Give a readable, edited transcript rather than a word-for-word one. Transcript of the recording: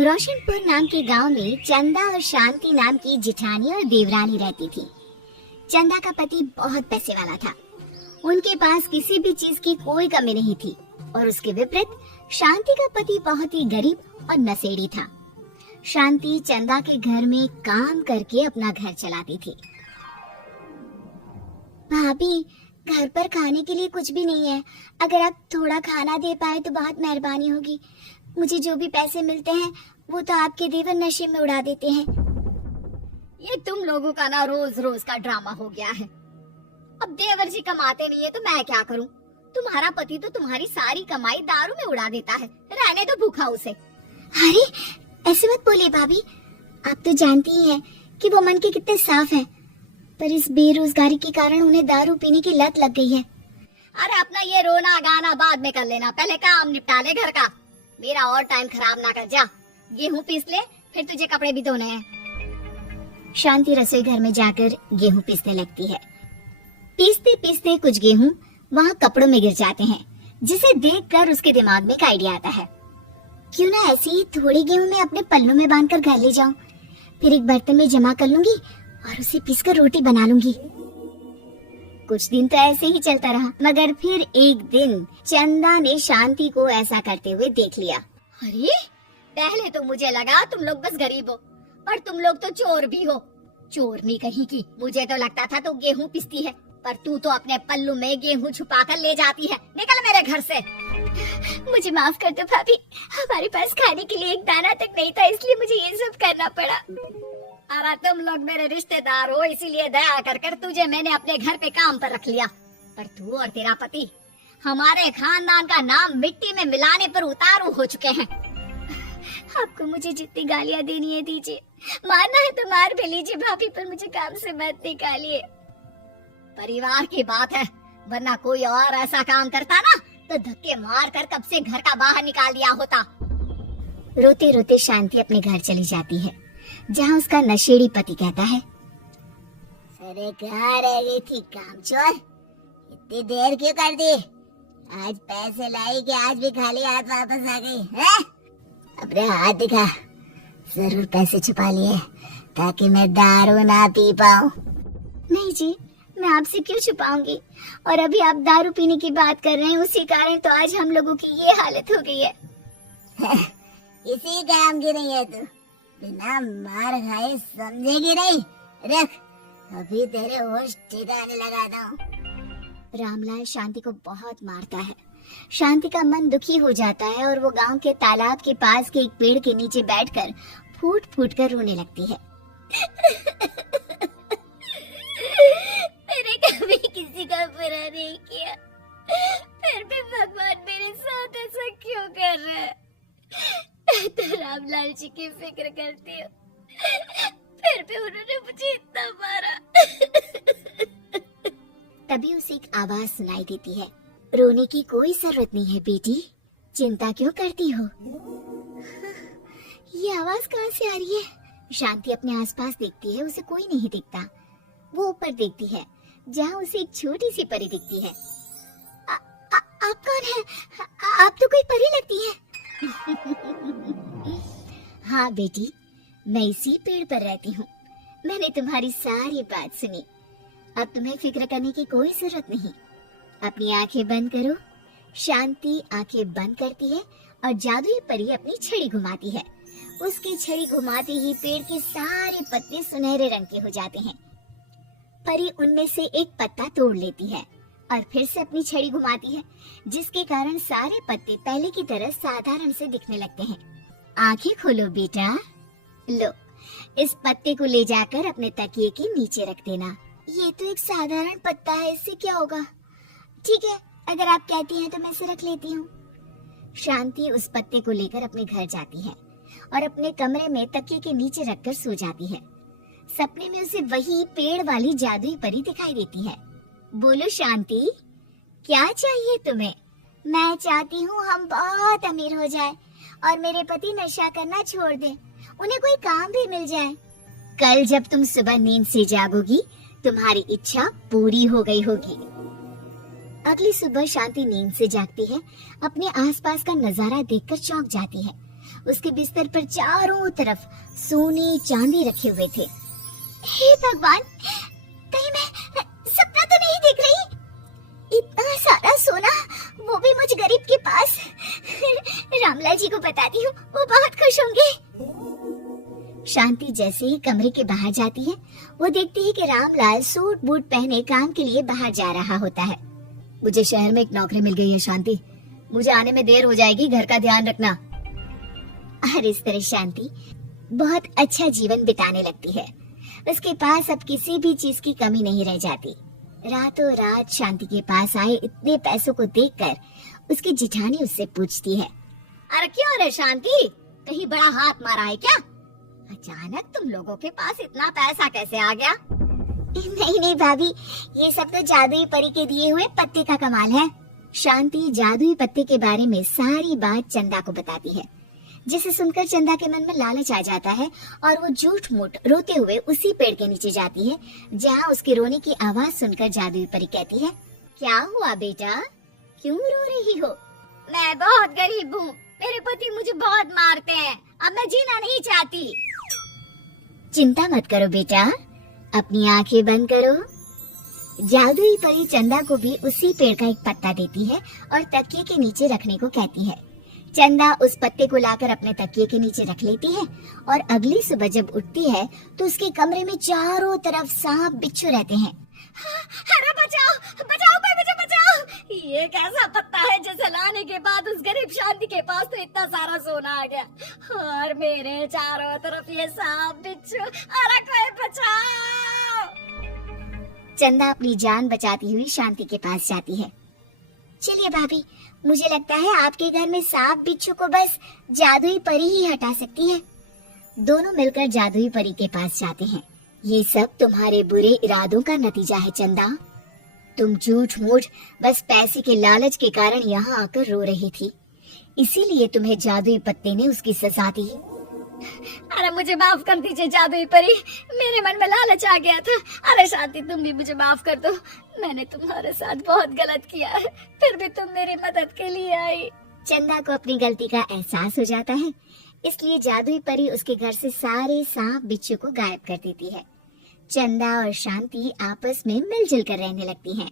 रोशनपुर नाम के गांव में चंदा और शांति नाम की जिठानी और देवरानी रहती थी। चंदा का पति बहुत पैसे वाला था। उनके पास किसी भी चीज की कोई कमी नहीं थी और उसके विपरीत शांति का पति बहुत ही गरीब और नशेड़ी था। शांति चंदा के घर में काम करके अपना घर चलाती थी। भाभी, घर पर खाने के लिए कुछ भी नहीं है। अगर आप थोड़ा खाना दे पाए तो बहुत मेहरबानी होगी। मुझे जो भी पैसे मिलते हैं वो तो आपके देवर नशे में उड़ा देते हैं। ये तुम लोगों का ना रोज रोज का ड्रामा हो गया है। अब देवर जी कमाते नहीं है तो मैं क्या करूं? तुम्हारा पति तो तुम्हारी सारी कमाई दारू में उड़ा देता है। रहने दो भूखा उसे। अरे ऐसे मत बोलिए भाभी, आप तो जानती ही हैं कि वो मन के कितने साफ हैं, पर इस बेरोजगारी के कारण उन्हें दारू पीने की लत लग गई है। अरे अपना ये रोना गाना बाद में कर लेना, पहले काम निपटा ले घर का। मेरा और टाइम खराब ना कर। जा गेहूं पीस ले, फिर तुझे कपड़े भी धोने हैं। शांति रसोई घर में जाकर गेहूं पीसने लगती है। पीसते पीसते कुछ गेहूं वहाँ कपड़ों में गिर जाते हैं, जिसे देखकर उसके दिमाग में एक आइडिया आता है। क्यों ना ऐसे ही थोड़ी गेहूं मैं अपने पल्लू में बांधकर घर ले जाऊं, फिर एक बर्तन में जमा कर लूंगी और उसे पीसकर रोटी बना लूंगी। कुछ दिन तो ऐसे ही चलता रहा, मगर फिर एक दिन चंदा ने शांति को ऐसा करते हुए देख लिया। अरे पहले तो मुझे लगा तुम लोग बस गरीब हो, पर तुम लोग तो चोर भी हो। चोरनी कहीं की। मुझे तो लगता था तू गेहूं पिसती है, पर तू तो अपने पल्लू में गेहूं छुपा कर ले जाती है। निकल मेरे घर से। मुझे माफ कर दो भाभी, हमारे पास खाने के लिए एक दाना तक नहीं था, इसलिए मुझे ये सब करना पड़ा। अरे तुम लोग मेरे रिश्तेदार हो, इसीलिए दया कर कर तुझे मैंने अपने घर पे काम पर रख लिया। पर तू और तेरा पति हमारे खानदान का नाम मिट्टी में मिलाने पर उतारू हो चुके हैं। आपको मुझे जितनी गालियाँ देनी है दीजिए, मारना है तो मार भी लीजिए भाभी, पर मुझे काम से मत निकालिए। परिवार की बात है, वरना कोई और ऐसा काम करता ना तो धक्के मार कर कब से घर का बाहर निकाल दिया होता। रोते रोते शांति अपने घर चली जाती है, जहाँ उसका नशेड़ी पति कहता है, अरे कहाँ रह गई थी कामचोर? इतनी देर क्यों कर दी? आज पैसे लाई कि आज भी खाली हाथ वापस आ गई है? अपने हाथ दिखा। जरूर पैसे छुपा लिए ताकि मैं दारू ना पी पाऊँ। नहीं जी, मैं आपसे क्यों छुपाऊंगी, और अभी आप दारू पीने की बात कर रहे हैं, उसी कारण तो आज हम लोगों की ये हालत हो गई है। इसी काम की नहीं है तू, बिना मार खाए समझेगी नहीं। रख, अभी तेरे होश ठिकाने लगाता हूँ। रामलाल शांति को बहुत मारता है। शांति का मन दुखी हो जाता है और वो गांव के तालाब के पास के एक पेड़ के नीचे बैठकर फूट फूट कर रोने लगती है। मैंने कभी किसी का बुरा नहीं किया, फिर भी भगवान मेरे साथ ऐसा क्यों कर रहा है? तो रामलाल जी की फिक्र करती हूँ, फिर भी उन्होंने मुझे इतना मारा। तभी उसे एक आवाज सुनाई देती है, रोने की कोई जरूरत नहीं है बेटी, चिंता क्यों करती हो? ये आवाज कहाँ से आ रही है? शांति अपने आसपास देखती है, उसे कोई नहीं दिखता। वो ऊपर देखती है, जहाँ उसे एक छोटी सी परी दिखती है। आप कौन है? आप तो कोई परी लगती है। हाँ बेटी, मैं इसी पेड़ पर रहती हूँ। मैंने तुम्हारी सारी बात सुनी, अब तुम्हें फिक्र करने की कोई जरूरत नहीं। अपनी आंखें बंद करो। शांति आंखें बंद करती है और जादुई परी अपनी छड़ी घुमाती है। उसकी छड़ी घुमाते ही पेड़ के सारे पत्ते सुनहरे रंग के हो जाते हैं। परी उनमें से एक पत्ता तोड़ लेती है और फिर से अपनी छड़ी घुमाती है, जिसके कारण सारे पत्ते पहले की तरह साधारण से दिखने लगते हैं। आंखें खोलो बेटा। लो, इस पत्ते को ले जाकर अपने तकिए के नीचे रख देना। ये तो एक साधारण पत्ता है, इससे क्या होगा? ठीक है, अगर आप कहती हैं तो मैं इसे रख लेती हूँ। शांति उस पत्ते को लेकर अपने घर जाती है और अपने कमरे में तकिए के नीचे रखकर सो जाती है। सपने में उसे वही पेड़ वाली जादुई परी दिखाई देती है। बोलो शांति, क्या चाहिए तुम्हें? मैं चाहती हूँ हम बहुत अमीर हो जाए और मेरे पति नशा करना छोड़ दें, उन्हें कोई काम भी मिल जाए। कल जब तुम सुबह नींद से जागोगी, तुम्हारी इच्छा पूरी हो गई होगी। अगली सुबह शांति नींद से जागती है, अपने आसपास का नजारा देखकर चौंक जाती है। उसके बिस्तर पर चारों तरफ सोने चांदी रखे हुए थे। हे भगवान, कहीं मैं सपना तो नहीं देख रही? इतना सारा सोना, वो भी मुझ गरीब के पास। रामलाल जी को बताती हूँ, वो बहुत खुश होंगे। शांति जैसे ही कमरे के बाहर जाती है, वो देखती है कि रामलाल सूट बूट पहने काम के लिए बाहर जा रहा होता है। मुझे शहर में एक नौकरी मिल गई है शांति, मुझे आने में देर हो जाएगी, घर का ध्यान रखना। और इस तरह शांति बहुत अच्छा जीवन बिताने लगती है। उसके पास अब किसी भी चीज की कमी नहीं रह जाती। रातों रात शांति के पास आए इतने पैसों को देखकर उसकी जिठानी उससे पूछती है, अरे क्यों रे शांति, कहीं बड़ा हाथ मारा है क्या? अचानक तुम लोगों के पास इतना पैसा कैसे आ गया? नहीं भाभी, ये सब तो जादुई परी के दिए हुए पत्ते का कमाल है। शांति जादुई पत्ते के बारे में सारी बात चंदा को बताती है, जिसे सुनकर चंदा के मन में लालच आ जाता है और वो झूठ मूठ रोते हुए उसी पेड़ के नीचे जाती है जहाँ उसके रोने की आवाज सुनकर जादुई परी कहती है, क्या हुआ बेटा, क्यों रो रही हो? मैं बहुत गरीब हूँ, मेरे पति मुझे बहुत मारते हैं, अब मैं जीना नहीं चाहती। चिंता मत करो बेटा, अपनी आंखें बंद करो। जादुई परी चंदा को भी उसी पेड़ का एक पत्ता देती है और तकिए के नीचे रखने को कहती है। चंदा उस पत्ते को लाकर अपने तकिए के नीचे रख लेती है और अगली सुबह जब उठती है तो उसके कमरे में चारों तरफ सांप बिच्छू रहते हैं। अरे बचाओ बचाओ, कोई मुझे बचाओ, ये कैसा पत्ता है जिसे लाने के बाद उस गरीब शांति के पास तो इतना सारा सोना आ गया और मेरे चारों तरफ ये सांप बिच्छू, अरे कोई बचाओ। चंदा अपनी जान बचाती हुई शांति के पास जाती है। चलिए भाभी, मुझे लगता है आपके घर में सांप बिच्छू को बस जादुई परी ही हटा सकती है। दोनों मिलकर जादुई परी के पास जाते हैं। ये सब तुम्हारे बुरे इरादों का नतीजा है चंदा। तुम झूठ मूठ बस पैसे के लालच के कारण यहाँ आकर रो रही थी, इसीलिए तुम्हें जादुई पत्ते ने उसकी सजा दी। अरे मुझे माफ कर दीजिए जादुई परी, मेरे मन में लालच आ गया था। अरे शांति, तुम भी मुझे माफ कर दो, मैंने तुम्हारे साथ बहुत गलत किया है, फिर भी तुम मेरी मदद के लिए आई। चंदा को अपनी गलती का एहसास हो जाता है, इसलिए जादुई परी उसके घर से सारे सांप बिच्छू को गायब कर देती है। चंदा और शांति आपस में मिलजुल कर रहने लगती हैं।